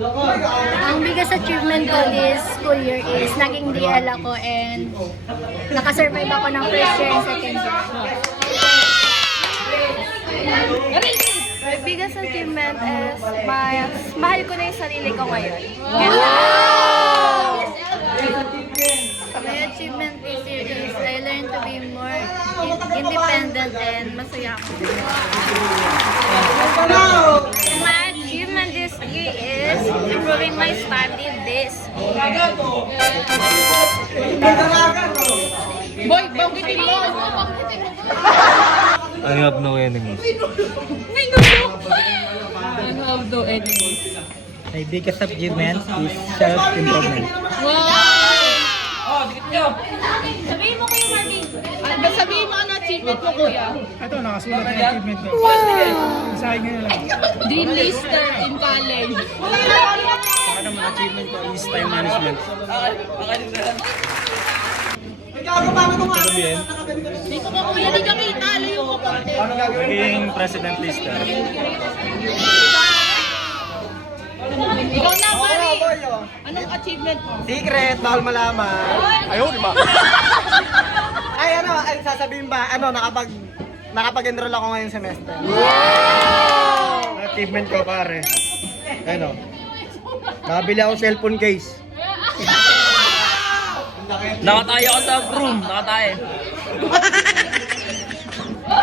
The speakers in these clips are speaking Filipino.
Ang biggest achievement ko this school year is naging DL ako and nakasurvive ako ng first year and second year. My biggest achievement is mahal ko na yung sarili ko ngayon. My achievement this year is I learned to be more independent and masaya ako. My achievement this year is improving my study this. Boy, banggitin mo! I have no enemies. I have no enemies. My biggest achievement is self-improvement. Sabihin mo kayo, Marvin. Sabihin mo ano achievement mo, kuya. Ito, nakasulat na achievement ko. Wow! Sa akin na lang. Dean Lister in college. Ano naman achievement ko is time management. Dito ka, kuya. Di ka kita. Alayo ko pa. Maging president lister. Ikaw na, Mari. Anong achievement mo? Secret, bawal malaman. Ayaw, di ba? Ay, ay sasabihin ba, nakapag-enroll ako ngayong semester. Achievement ko, pare. Nabili ako cellphone case. Nakatayo ako sa room. Nakatayo.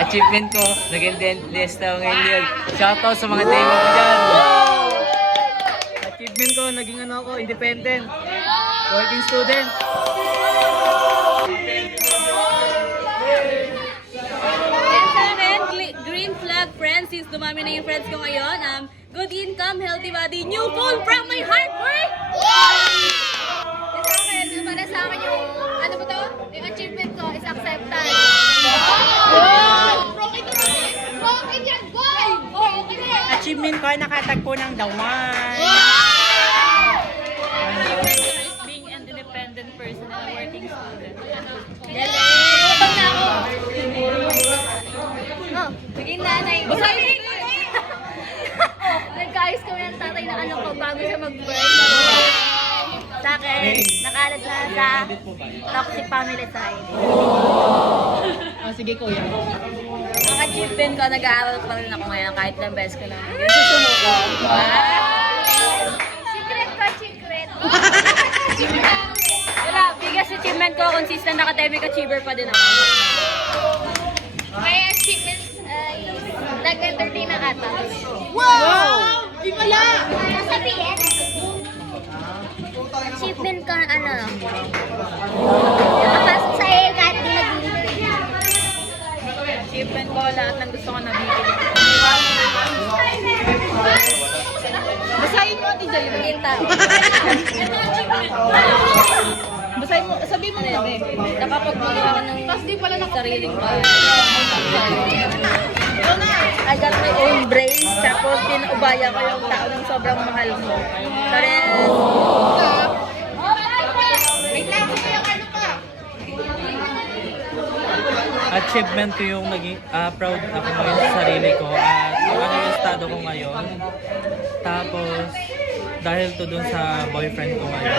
Achievement ko, naging dentist ako ngayon yun. Shoutout sa mga tayo ko dyan. Achievement ko, naging independent. Working student. And sa akin, green flag friends, since dumami na yung friends ko ngayon, good income, healthy body, new phone from my hard work! Sa akin, para sa akin yung, ano ba to? Yung achievement ko is acceptance. Achievement ko ay nakatagpo ng dawan. Being an independent person and a working student. Utang na ako. Oh, naging nanay. Basahin! Nagkaayos kami ng tatay na ano ko bago siya mag-birth. Sa akin, nakalat na sa toxic family side. Sige, kuya. Ang achievement ko, nag-aaral pa rin ako ngayon kahit ilang beses ko lang. Yung susumuko. Secret pa, secret. Wala, biggest achievement ko, consistent academic achiever pa din ako. My achievements ay nag-entertain na ata. Wow! Di pala! Sabihin? Achievement ko, ano, nakapasok sa iyo kahit di nag-libre. Achievement ko, lahat ng gusto ko nabibili. Basahin mo, Ate Jay. Maging tao. Basahin mo, sabihin mo na yun, eh. Nakapagbuo ako ng sariling bahay. I got my own brace, tapos pinaubaya ko yung tao ng sobrang mahal mo. Achievement ko yung naging proud ako ngayon sa sarili ko at kung ano yung estado ko ngayon. Tapos, dahil to dun sa boyfriend ko ngayon.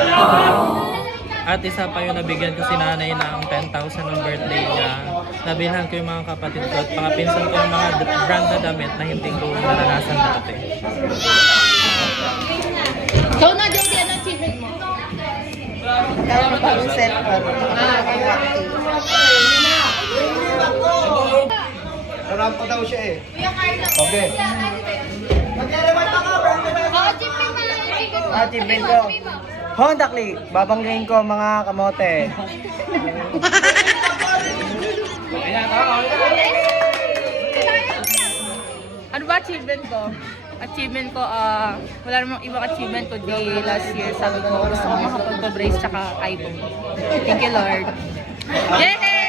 At isa pa yung nabigyan ko si nanay ng 10,000 ng birthday niya. Nabilhan ko yung mga kapatid ko at mga pinsan ko yung mga brand na damit na hindi ko naranasan dati. Ikaw na, Jody, ano achievement mo? Sarap pa daw siya eh. Okay. Achievement ko. Honda Click. Babanggain ko mga kamote. Ano ba achievement ko? Achievement ko, wala namang ibang achievement ko di last year. Sabi ko, gusto ko makapagpa-brace tsaka iPhone. Thank you, Lord. Yay!